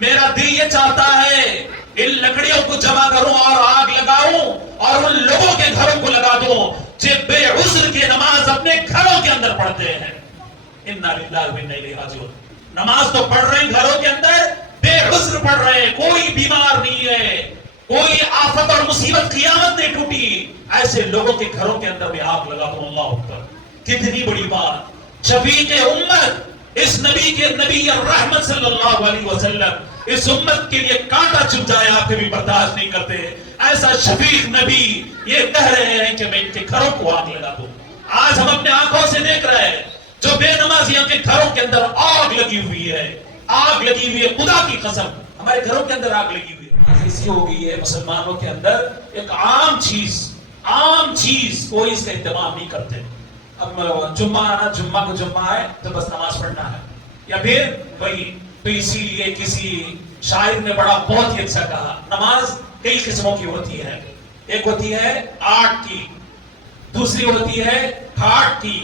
میرا دل یہ چاہتا ہے ان لکڑیوں کو جمع کروں اور آگ لگاؤں اور ان لوگوں کے گھروں کو لگا دوں جو بے عذر کی نماز اپنے گھروں کے اندر پڑھتے ہیں. انا للہ و انا الیہ راجعون. نماز تو پڑھ رہے ہیں گھروں کے اندر، بے عذر پڑھ رہے ہیں، کوئی بیمار نہیں ہے، کوئی آفت اور مصیبت قیامت نہیں ٹوٹی، ایسے لوگوں کے گھروں کے اندر میں آگ لگا دوں. اللہ اکبر. کتنی بڑی بات. شفیع امت، اس نبی کے نبی الرحمت صلی اللہ علیہ وسلم اس امت کے لیے کانٹا چبھ جائے آپ کبھی برداشت نہیں کرتے. ایسا شفیق نبی یہ کہہ رہے ہیں کہ میں ان کے گھروں کو آگ لگا دوں. آج ہم اپنے آنکھوں سے دیکھ رہے ہیں جو بے نمازیوں کے گھروں کے اندر آگ لگی ہوئی ہے، آگ لگی ہوئی ہے. خدا کی قسم ہمارے گھروں کے اندر آگ لگی ہوئی ہے. ایسی ہو گئی ہے مسلمانوں کے اندر ایک عام چیز کوئی اس کا اہتمام نہیں کرتے. اب جمعہ آنا، جمعہ کو جمعہ ہے تو بس نماز پڑھنا ہے، یا پھر وہی. تو اسی لیے کسی شاعر نے بہت ہی اچھا کہا، نماز کئی قسموں کی ہوتی ہے. ایک ہوتی ہے 8 کی، دوسری ہوتی ہے 8 کی،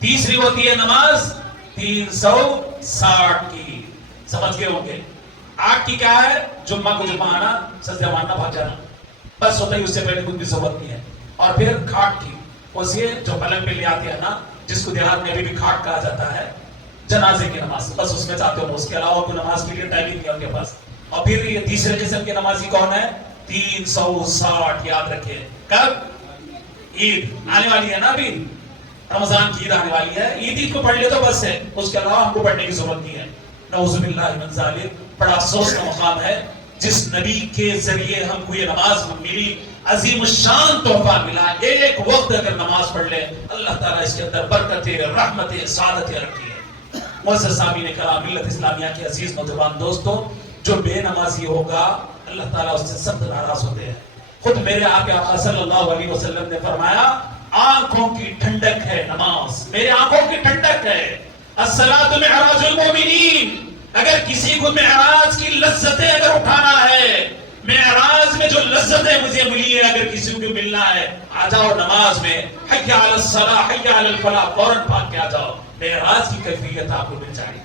تیسری ہوتی ہے نماز 360 کی. سمجھ گئے ہوں گے. 8 کی کیا ہے؟ جمعہ کو جمعہ آنا، سجدہ مارنا، بھاگ جانا، بس ہوتا ہی، اس سے پہلے کچھ بھی ضرورت نہیں ہے. اور پھر کھاٹ کی، اسے جو پلنگ پہ لے آتے ہیں نا، جس کو دیہات میں ابھی بھی کھاٹ کہا جاتا ہے، جنازے کی نماز، بس اس میں چاہتے ہو. اس کے علاوہ کوئی نماز کے لیے ٹائم نہیں ہے ان کے پاس. اور پھر یہ تیسرے قسم کے نمازی کون ہے؟ 360. یاد رکھے. کب؟ عید آنے والی ہے نا، ابھی رمضان کی عید آنے والی ہے. عید کو پڑھ لے تو بس ہے، اس کے علاوہ ہم کو پڑھنے کی ضرورت نہیں ہے. نعوذ باللہ من ذالک. بڑا افسوس کا مقام ہے جس نبی کے ذریعے ہم کو یہ نماز ملی، عظیم الشان تحفہ ملا. ایک وقت اگر نماز پڑھ لے اللہ تعالیٰ اس کے اندر برکتیں، رحمتیں، سعادتیں رکھی ہے. معزز سامعین کرام، ملت اسلامیہ کے عزیز نوجوان دوستو، جو بے نمازی ہوگا اللہ تعالیٰ اس سے سخت ناراض ہوتے ہیں. خود میرے آقا صلی اللہ علیہ وسلم نے فرمایا آنکھوں کی ٹھنڈک ہے نماز، میرے آنکھوں کی ٹھنڈک ہے. الصلاۃ معراج المومنین. اگر کسی کو معراج کی لذتیں اگر اٹھانا ہے، معراج میں جو لذتیں مجھے ملی ہے اگر کسی کو ملنا ہے، آ جاؤ نماز میں. حی علی الصلاۃ حی علی الفلاح، فوراً بھاگ کے آ جاؤ. معراج کی کیفیت آپ کو مل جائے.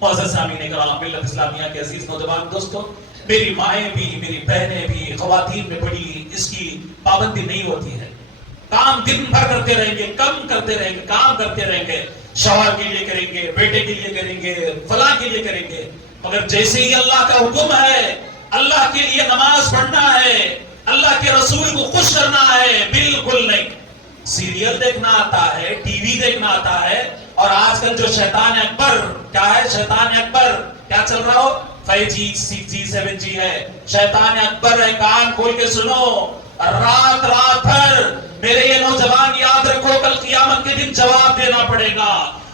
معزز سامعین کرام، ملت اسلامیہ کے عزیز نوجوان دوستو، میری مائیں بھی، میری بہنیں بھی، خواتین میں بڑی اس کی پابندی نہیں ہوتی ہے. کام دن بھر کرتے رہیں گے، کم کرتے رہیں گے، کام کرتے رہیں گے، شوہر کے لیے کریں گے، بیٹے کے لیے کریں گے، فلاں کے لیے کریں گے، مگر جیسے ہی اللہ کا حکم ہے، اللہ کے لیے نماز پڑھنا ہے، اللہ کے رسول کو خوش کرنا ہے، بالکل نہیں. سیریل دیکھنا آتا ہے، ٹی وی دیکھنا آتا ہے، اور آج کل جو شیطان اکبر، کیا ہے شیطان اکبر؟ کیا چل رہا ہو؟ 5G 6G 7G ہے. شیطان اکبر ہے. کان کھول کے سنو، رات بھر میرے یہ نوجوان یاد رکھو، کل قیامت کے دن جواب دینا پڑے گا.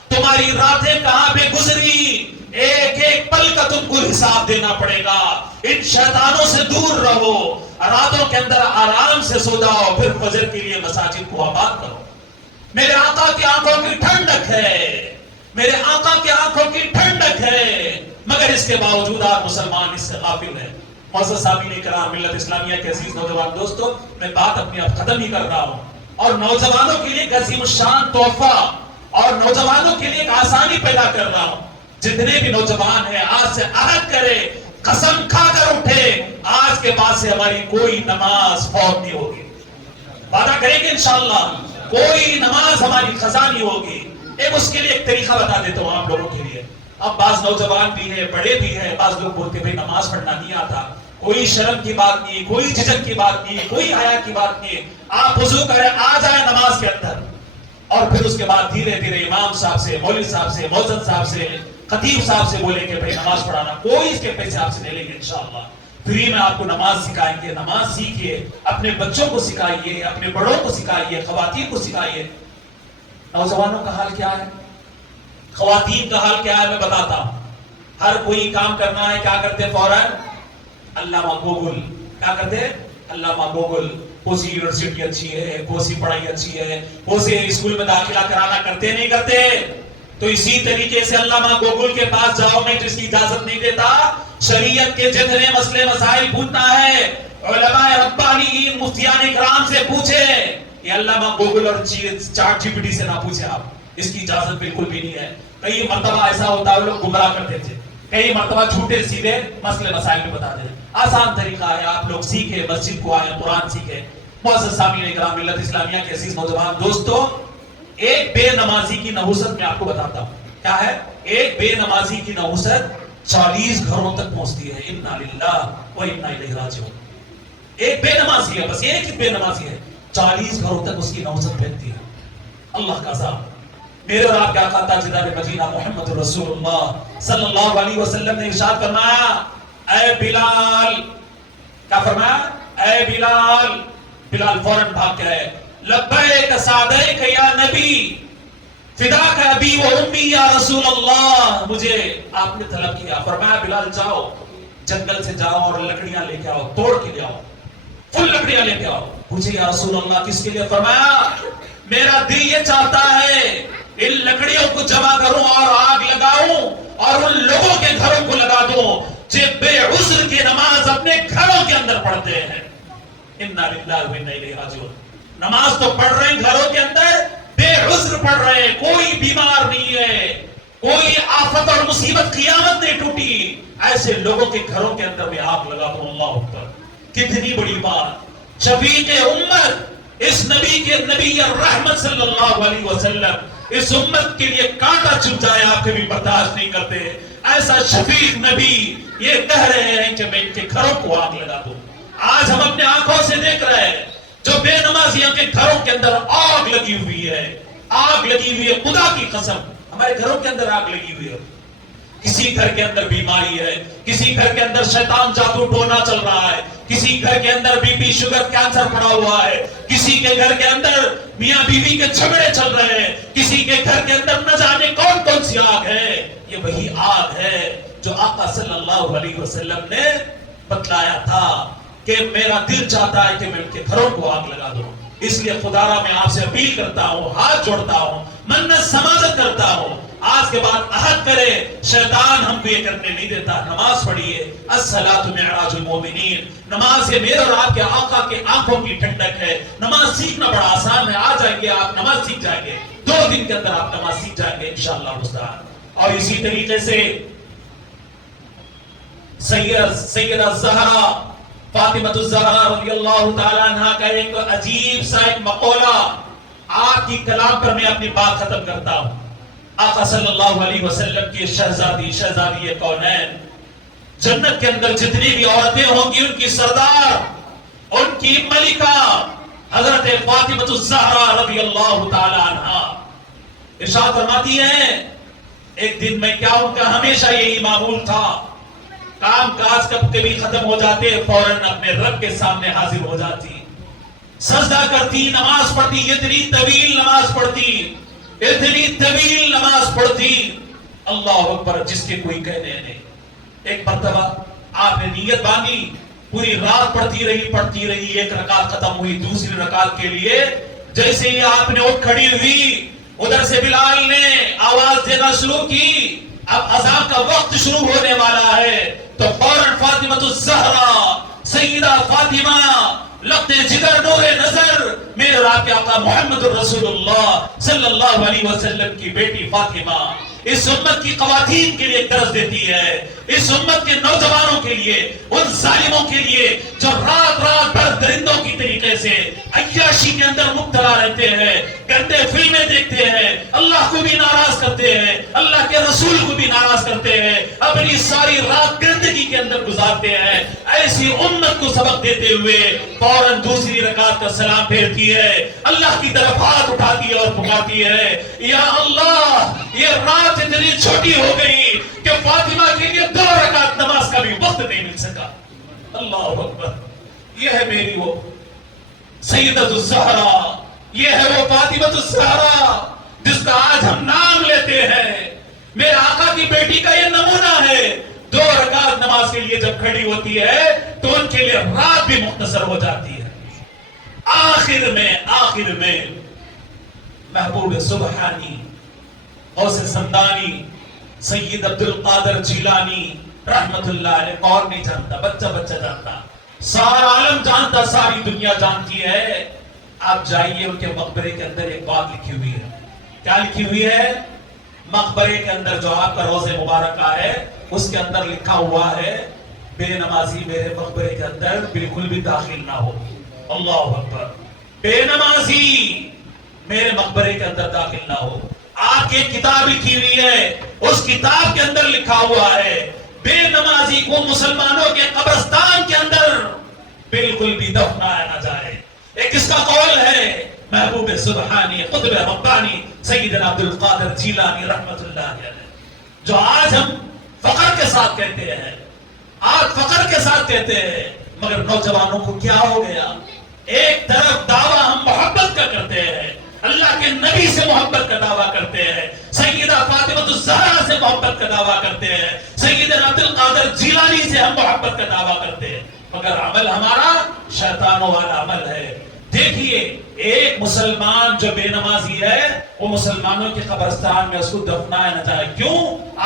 تمہاری راتیں کہاں پہ گزری، ایک ایک پل کا تم کو حساب دینا پڑے گا. ان شیطانوں سے دور رہو، راتوں کے اندر آرام سے سو جاؤ، پھر فجر کے لیے مساجد کو آباد کرو. میرے آقا کی آنکھوں کی ٹھنڈک ہے، میرے آقا کی آنکھوں کی ٹھنڈک ہے، مگر اس کے باوجود آپ مسلمان اس سے غافل ہیں. معزز سامعین کرام، ملت اسلامیہ کے عزیز نوجوان دوستو، میں بات اپنی اب ختم ہی کر رہا ہوں، اور نوجوانوں کے لیے ایک عظیم الشان تحفہ اور نوجوانوں کے لیے ایک آسانی پیدا کر رہا ہوں. جتنے بھی نوجوان ہیں آج سے عہد کرے، قسم کھا کر اٹھے، آج کے بعد سے ہماری کوئی نماز فوت نہیں ہوگی. وعدہ کریں گے انشاءاللہ کوئی نماز ہماری قضا نہیں ہوگی. ایک اس کے لیے ایک طریقہ بتا دیتا ہوں آپ لوگوں کے لیے. اب بعض نوجوان بھی ہیں، بڑے بھی ہیں، بعض لوگ بولتے بھائی نماز پڑھنا نہیں آتا. کوئی شرم کی بات نہیں، کوئی جھجک کی بات نہیں، کوئی حیا کی بات نہیں. آپ وضو کریں، آ جائیں نماز کے اندر، اور پھر اس کے بعد دھیرے دھیرے امام صاحب سے، مولوی صاحب سے، مؤذن صاحب سے، خطیب صاحب سے بولیں کہ بھائی نماز پڑھانا. کوئی اس کے پیسے آپ سے نہیں لیں گے انشاءاللہ. فری میں آپ کو نماز سکھائیں گے. نماز سیکھیے، اپنے بچوں کو سکھائیے، اپنے بڑوں کو سکھائیے، خواتین کو سکھائیے. نوجوانوں کا حال کیا ہے، خواتین کا حال کیا ہے، میں بتاتا ہوں. ہر کوئی کام کرنا ہے، کیا کرتے فوراً؟ علامہ گوگل. کیا کرتے؟ علامہ گوگل. کون سی یونیورسٹی اچھی ہے، کون سی پڑھائی اچھی ہے، کون سے اسکول میں داخلہ کرانا، کرتے نہیں کرتے؟ تو اسی طریقے سے علامہ گوگل کے پاس جاؤ، میں جس کی اجازت نہیں دیتا. شریعت کے جتنے مسئلے مسائل پوچھنا ہے علماء ربانیین مفتیان کرام سے پوچھے. یہ علامہ گوگل اور چیٹ جی پی ٹی سے نہ پوچھے آپ، اس کی اجازت بالکل بھی نہیں ہے. کئی مرتبہ ایسا ہوتا ہے وہ لوگ گمراہ کر دیتے. کئی مرتبہ چھوٹے سیدھے مسئلے مسائل بھی بتا دیں. آسان طریقہ ہے, آپ لوگ سیکھیں, مسجد کو آئیں, قرآن سیکھیں. معزز سامعین کرام, ملت اسلامیہ کے عزیز نوجوان دوستو, ایک بے نمازی کی نحوست میں آپ کو بتاتا ہوں. کیا ہے؟ ایک بے نمازی کی نحوست 40 گھروں تک پہنچتی ہے. انا للہ و انا الیہ راجعون. ایک بے نمازی ہے, بس ایک ہی بے نمازی ہے, 40 گھروں تک اس کی نحوست پھیلتی ہے. اللہ کا عذاب. میرے اور آپ کے آقا تاجدار مدینہ محمد رسول اللہ صلی اللہ علیہ وسلم نے ارشاد فرمایا, اے بلال, کیا فرمایا؟ اے بلال. بلال فوراً بھاگ کے آئے, لبیک سعدیک یا نبی, فداک ابی و امی یا رسول اللہ. مجھے آپ نے طلب کیا, فرمایا بلال جاؤ, جنگل سے جاؤ اور لکڑیاں لے کے آؤ, توڑ کے لے آؤ, فل لکڑیاں لے کے آؤ. پوچھے یا رسول اللہ کس کے لیے؟ فرمایا میرا دل یہ چاہتا ہے ان لکڑیوں کو جمع کروں اور آگ لگاؤں اور ان لوگوں کے گھروں کو لگا دوں جو بے عذر کی نماز اپنے گھروں کے اندر پڑھتے ہیں. انا للہ و انا الیہ راجعون. نماز تو پڑھ رہے ہیں گھروں کے اندر, بے عذر پڑھ رہے ہیں, کوئی بیمار نہیں ہے, کوئی آفت اور مصیبت قیامت نہیں ٹوٹی, ایسے لوگوں کے گھروں کے اندر میں آگ لگا دوں. اللہ اکبر, کتنی بڑی بات. شفیع امت, اس نبی کے, نبی الرحمت صلی اللہ علیہ وسلم اس امت کے لیے کانٹا چبھ جائے آپ کبھی برداشت نہیں کرتے. ایسا شفیع نبی یہ کہہ رہے ہیں کہ میں ان کے گھروں کو آگ لگا دوں. آج ہم اپنے آنکھوں سے دیکھ رہے ہیں جو بے نمازیوں کے گھروں کے اندر آگ لگی ہوئی ہے, آگ لگی ہوئی ہے. خدا کی قسم ہمارے گھروں کے اندر آگ لگی ہوئی ہے. کسی گھر کے اندر بیماری ہے, کسی گھر کے اندر شیطان جادو ٹونا چل رہا ہے, کسی گھر کے اندر بی پی شوگر کینسر پڑا ہوا ہے, کسی کے گھر کے اندر میاں بیوی کے جھگڑے چل رہے ہیں, کسی کے گھر کے اندر نہ جانے کون کون سی آگ ہے. یہ وہی آگ ہے جو آقا صلی اللہ علیہ وسلم نے بتلایا تھا کہ میرا دل چاہتا ہے کہ میں ان کے گھروں کو آگ لگا دوں. اس لیے خدارا میں آپ سے اپیل کرتا ہوں, ہاتھ جوڑتا ہوں, منت سماجت کرتا ہوں, آج کے بعد عہد کرے, شیطان ہم کو یہ کرنے نہیں دیتا. نماز پڑھیے, الصلاۃ معراج المومنین. نماز یہ میرے اور آپ کے آقا کے آنکھوں کی ٹھنڈک ہے. نماز سیکھنا بڑا آسان ہے, آ جائیں گے آپ, نماز سیکھ جائیں گے, 2 دن کے اندر آپ نماز سیکھ جائیں گے انشاءاللہ مستعان. اور اسی طریقے سے سیدہ زہرا فاطمہ الزہرا رضی اللہ تعالی عنہ کا ایک عجیب سا ایک مقولہ, آپ کی کلام پر میں اپنی بات ختم کرتا ہوں. آقا صلی اللہ علیہ وسلم کی شہزادی کونین, جنت کے اندر جتنی بھی عورتیں ہوں گی ان کی سردار, ان کی ملکہ حضرت فاطمہ الزہرا رضی اللہ تعالی عنہ ارشاد فرماتی ہیں, ایک دن میں کیا ان کا ہمیشہ یہی معمول تھا, کام کاج کب کبھی ختم ہو جاتے فوراً اپنے رب کے سامنے حاضر ہو جاتی, سجدہ کرتی, نماز پڑھتی, اتنی طویل نماز پڑھتی, اتنی طویل نماز پڑھتی. اللہ اکبر, جس کے کوئی کہنے نہیں. ایک مرتبہ آپ نے نیت باندھی, پوری رات پڑھتی رہی, ایک رکعت ختم ہوئی, دوسری رکعت کے لیے جیسے ہی آپ نے اٹھ کھڑی ہوئی, ادھر سے بلال نے آواز دینا شروع کی, اب اذان کا وقت شروع ہونے والا ہے, تو فوراً فاطمہ الزہرا, سیدہ فاطمہ لقتے جگر نور نظر, میرے آپ کے آقا محمد الرسول اللہ صلی اللہ علیہ وسلم کی بیٹی فاطمہ اس امت کی خواتین کے لیے درس دیتی ہے, اس امت کے نوجوانوں کے لیے, ان ظالموں کے لیے جو رات رات بھر درندوں کی طریقے سے عیاشی کے اندر مبتلا رہتے ہیں, گندے فلمیں دیکھتے ہیں, اللہ کو بھی ناراض کرتے ہیں, اللہ کے رسول کو بھی ناراض کرتے ہیں, اپنی ساری رات گندگی کے اندر گزارتے ہیں. ایسی امت کو سبق دیتے ہوئے فوراً دوسری رکعت کا سلام پھیرتی ہے, اللہ کی طرف ہاتھ اٹھاتی ہے اور پکارتی ہے, یا اللہ یہ رات اتنی چھوٹی ہو گئی کہ فاطمہ کے لیے 2 رکعت نماز کا بھی وقت نہیں مل سکا. اللہ اکبر, یہ ہے میری وہ سیدہ الزہرا, یہ ہے وہ فاطمہ الزہرا جس کا آج ہم نام لیتے ہیں. میرے آقا کی بیٹی کا یہ نمونہ ہے, 2 رکعت نماز کے لیے جب کھڑی ہوتی ہے تو ان کے لیے رات بھی مختصر ہو جاتی ہے. آخر میں محبوب سبحانی, غوث زندانی, سید عبد القادر جیلانی رحمت اللہ علیہ, کون نہیں جانتا, بچہ جانتا, سارا عالم جانتا, ساری دنیا جانتی ہے. آپ جائیے ان کے مقبرے کے اندر ایک بات لکھی ہوئی ہے. کیا لکھی ہوئی ہے؟ مقبرے کے اندر جو آپ کا روضہ مبارکہ ہے اس کے اندر لکھا ہوا ہے بے نمازی میرے مقبرے کے اندر بالکل بھی داخل نہ ہو. اللہ اکبر. بے نمازی میرے مقبرے کے اندر داخل نہ ہو. آپ کی کتاب لکھی ہوئی ہے, اس کتاب کے اندر لکھا ہوا ہے بے نمازی کو مسلمانوں کے قبرستان کے اندر بالکل بھی دفنایا نہ جائے. ایک اس کا قول ہے محبوب سبحانی قطب ربانی سیدنا عبد القادر جیلانی رحمت اللہ علیہ, جو آج ہم فخر کے ساتھ کہتے ہیں, آج فخر کے ساتھ کہتے ہیں, مگر نوجوانوں کو کیا ہو گیا؟ ایک طرف دعویٰ ہم محبت کا کرتے ہیں, اللہ کے نبی سے محبت کا دعویٰ کرتے ہیں, سیدہ فاطمہ الزہرا سے محبت کا دعویٰ کرتے ہیں, سیدنا عبد القادر جیلانی سے ہم محبت کا دعویٰ کرتے ہیں, مگر عمل ہمارا شیطانوں والا عمل ہے. دیکھیے ایک مسلمان جو بے نمازی ہے وہ مسلمانوں کے قبرستان میں اس کو دفنایا نہ جائے. کیوں؟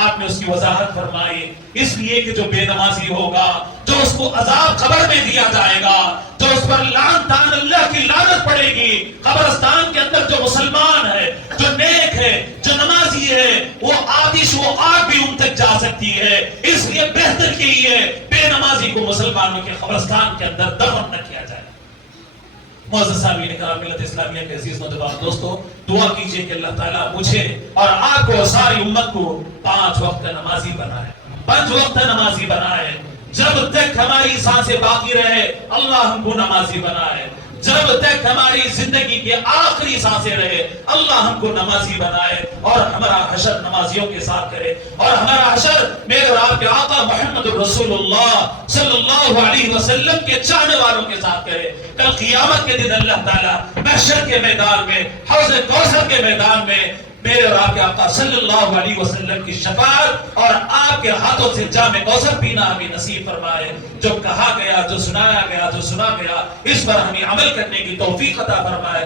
آپ نے اس کی وضاحت فرمائی, اس لیے کہ جو بے نمازی ہوگا, جو اس کو عذاب قبر میں دیا جائے گا, جو اس پر لعنت تان اللہ کی لعنت پڑے گی, قبرستان کے اندر جو مسلمان ہے, جو نیک ہے, جو نمازی ہے, وہ آتش و آگ بھی ان تک جا سکتی ہے. اس لیے بہتر یہی ہے بے نمازی کو مسلمانوں کے قبرستان کے اندر دفن نہ کیا جائے. معزز سامعین کرام, ملت اسلامیہ کے عزیز نوجوان دوستو, دعا کیجئے کہ اللہ تعالیٰ مجھے اور آپ کو اور ساری امت کو 5 وقت نمازی بنائے, 5 وقت نمازی بنائے. جب تک ہماری سانسیں باقی رہے اللہ ہم کو نمازی بنائے. جب تک ہماری زندگی کے آخری سانسیں رہے اللہ ہم کو نمازی بنائے, اور ہمارا حشر نمازیوں کے ساتھ کرے, اور ہمارا حشر میرے اور آپ کے آقا محمد رسول اللہ صلی اللہ علیہ وسلم کے چاہنے والوں کے ساتھ کرے. کل قیامت کے دن اللہ تعالیٰ محشر کے میدان میں, حوض کوثر کے میدان میں میرے اور آپ کے آقا صلی اللہ علیہ وسلم کی شفاعت اور آپ کے ہاتھوں سے جام کوثر پینا ہمیں نصیب فرمائے. جو کہا گیا, جو سنایا گیا, جو سنا گیا, اس پر ہمیں عمل کرنے کی توفیق عطا فرمائے.